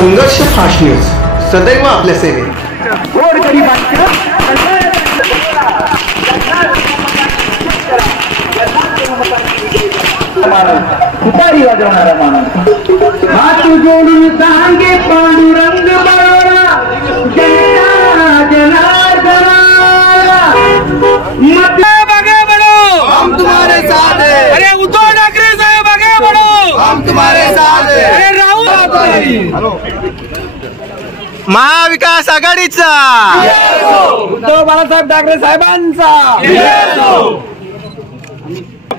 संघर्ष fast news सदैव आपल्या सेवेत। तुतारी वाजवणारा माणूस हात जोडून सांगे पांडुरंग बरोरा जनता जनार्दना मतलब आगे बढ़ो, हम तुम्हारे साथ हैं। अरे उद्धव ठाकरे साहेब आगे बढ़ो, हम तुम्हारे साथ हैं। अरे राहुल महाविकास आघाडीचा उद्धव बाळासाहेब ठाकरे साहेबांचा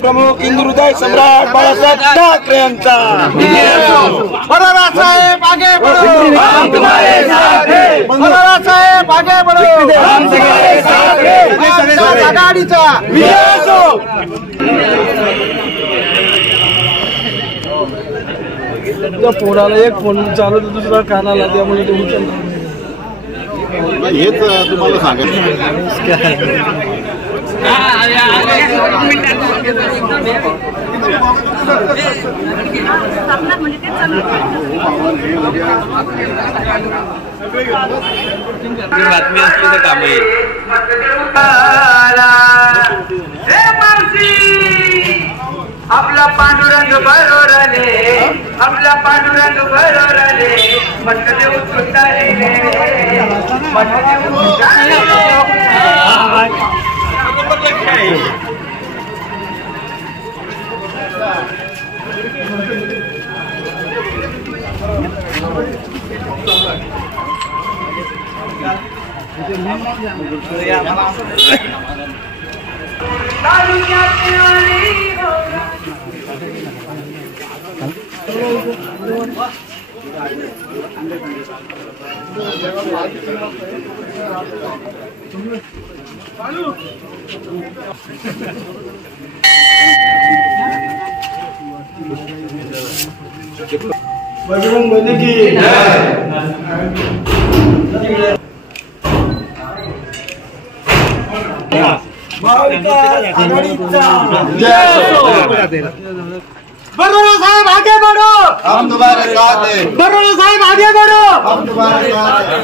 प्रमुख हिंदू हृदय सम्राट बाळासाहेब ठाकरे यांचा बरोरा साहेब आगे बढ़ो, हम तुम्हारे साथ हैं। बरोरा साहेब आगे बढ़ो, हम तुम्हारे साथ हैं। महाविकास आघाडीचा विजय असो। त्या पोराला एक फोन चालू तर दुसरा कानाला त्यामुळे ते उचलला हेच तुम्हाला सांगायचं बातमी असली तर काम येईल। आपला पांडुरंग बरोरले, आपला पांडुरंग बरोरले, मत देऊ तुतारीले, मत देऊ तुतारीले। बजरंग बली की महाविकास आघाडीचा बरोरा साहेब आगे बढ़ो, हम तुम्हारे साथ हैं। बरोरा साहेब आगे बढ़ो, हम तुम्हारे साथ हैं।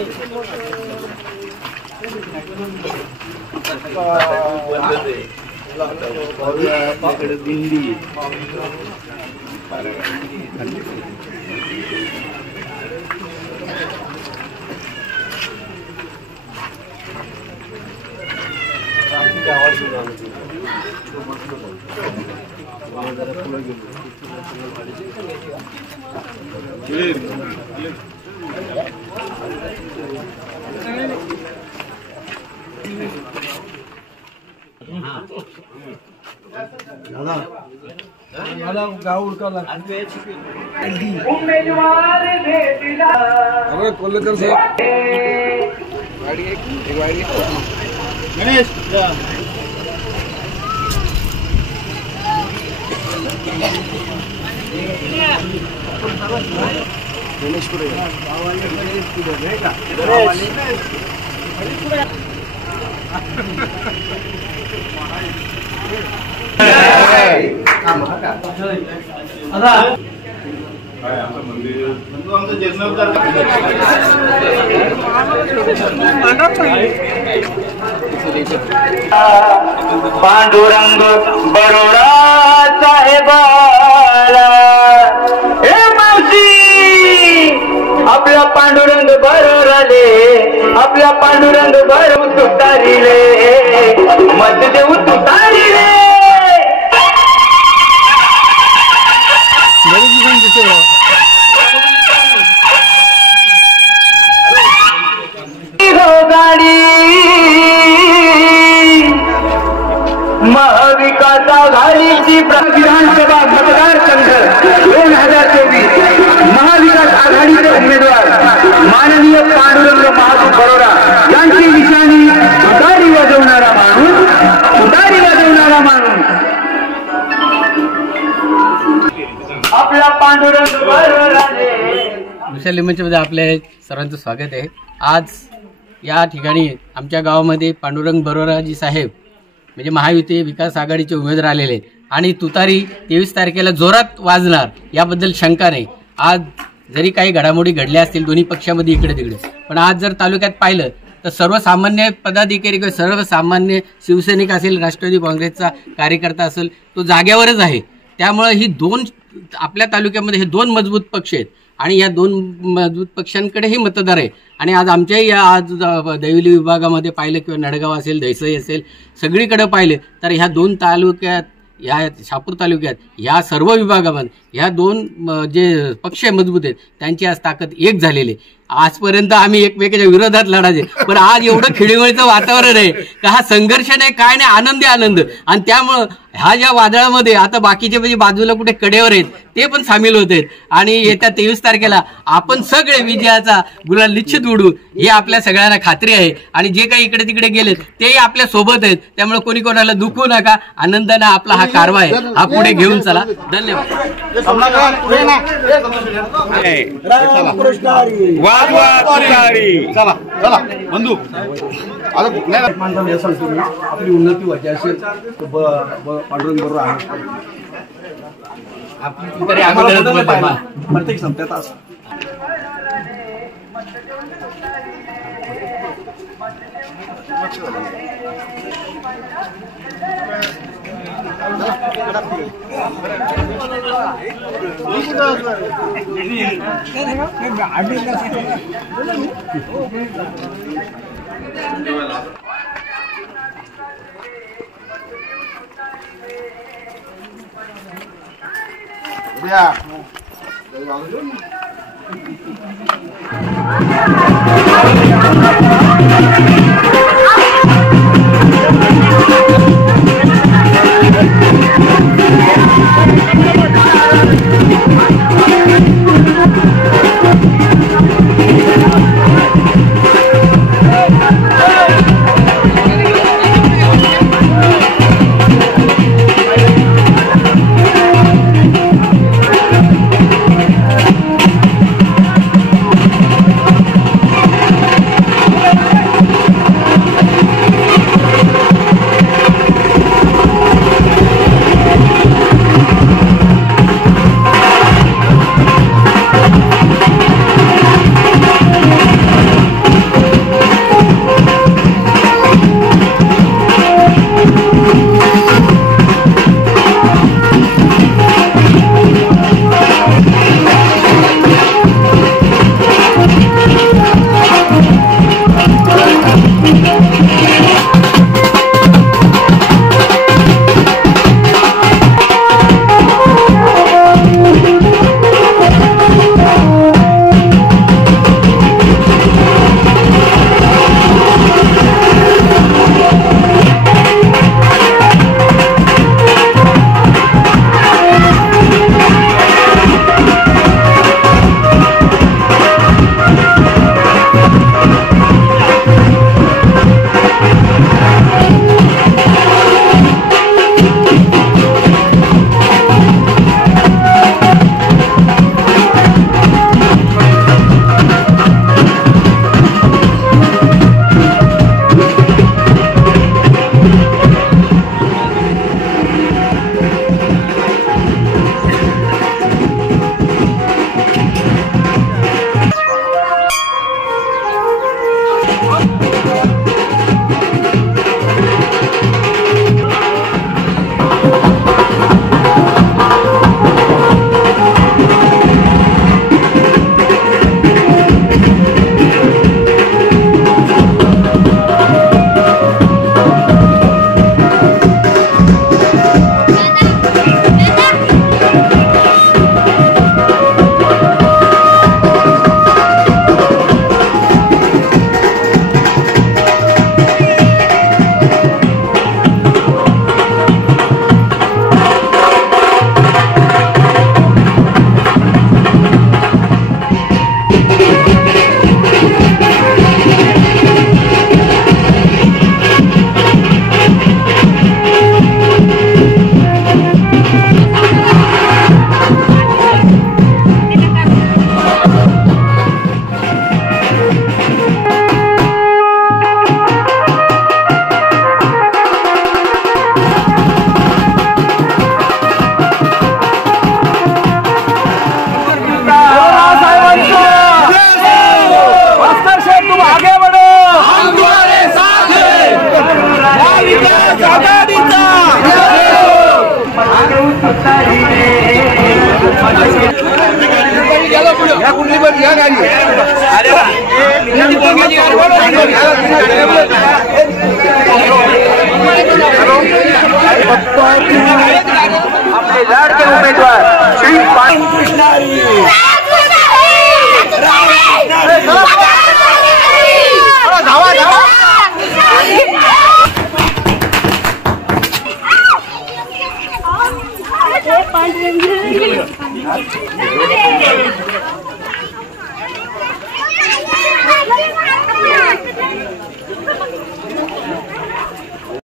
गाव उडकाला उमेदवार भेटला अरे कोल्हेकर साहेब गणेश पांडुरंग बरोरा साहेबाला ए मावशी आपला पांडुरंग बरोराले, आपला पांडुरंग बरो तुतारीले, मत देऊ तुतारीले। गाडी महाविकास आघाडीची विधानसभा मतदारसंघ 2024 महाविकास आघाडीचे उमेदवार माननीय पांडुरंग महादेव बरोरा यांची निशाणी तुतारी वाजवणारा माणूस, तुतारी वाजवणारा माणूस आपला पांडुरंग बरोराने। विशाल लिमनच्यामध्ये आपले सर्वांचं स्वागत आहे। आज या ठिकाणी आमच्या गावामध्ये पांडुरंग बरोराजी साहेब म्हणजे महायुती विकास आघाडीचे उमेदवार आलेले आणि तुतारी 23 तारखेला जोरात वाजणार याबद्दल शंका नाही। आज जरी काही घडामोडी घडल्या असतील दोन्ही पक्षामध्ये इकडे तिकडे, पण आज जर तालुक्यात पाहिलं तर सर्वसामान्य पदाधिकारी किंवा सर्वसामान्य शिवसैनिक असेल, राष्ट्रवादी काँग्रेसचा कार्यकर्ता असेल, तो जाग्यावरच आहे. त्यामुळे ही दोन आपल्या तालुक्यामध्ये हे दोन मजबूत पक्ष आहेत आणि या दोन मजबूत पक्षांकडेही मतदार आहे. आणि आज आमच्याही या आज दैवली विभागामध्ये पाहिलं किंवा नडगाव असेल, दहिसई असेल, सगळीकडे पाहिले तर ह्या दोन तालुक्यात, या शहापूर तालुक्यात ह्या सर्व विभागामध्ये ह्या दोन जे पक्ष मजबूत आहेत त्यांची आज ताकद एक झालेली आहे. आजपर्यंत आम्ही एकमेकाच्या विरोधात लढायचे, पण आज एवढं खिळीमेळीचं वातावरण आहे का हा संघर्ष नाही, काय नाही, आनंदी आनंद. आणि त्यामुळं ह्या ज्या वादळामध्ये आता बाकीचे म्हणजे बाजूला कुठे कडेवर आहेत ते पण सामील होत आहेत. आणि येत्या 23 तारखेला आपण सगळे विजयाचा गुलाल निश्चित उडू हे आपल्या सगळ्यांना खात्री आहे. आणि जे काही इकडे तिकडे गेलेत तेही आपल्या सोबत आहेत. त्यामुळे कोणी कोणाला दुखवू नका, आनंदाने आपला हा कारवा आहे हा पुढे घेऊन चला. धन्यवाद. बंधू आपली उन्नती व्हायची असेल तर पांडुरंग बरोबर आहे. प्रत्येक संपत्यात असं या कुंडलीवर या गाडी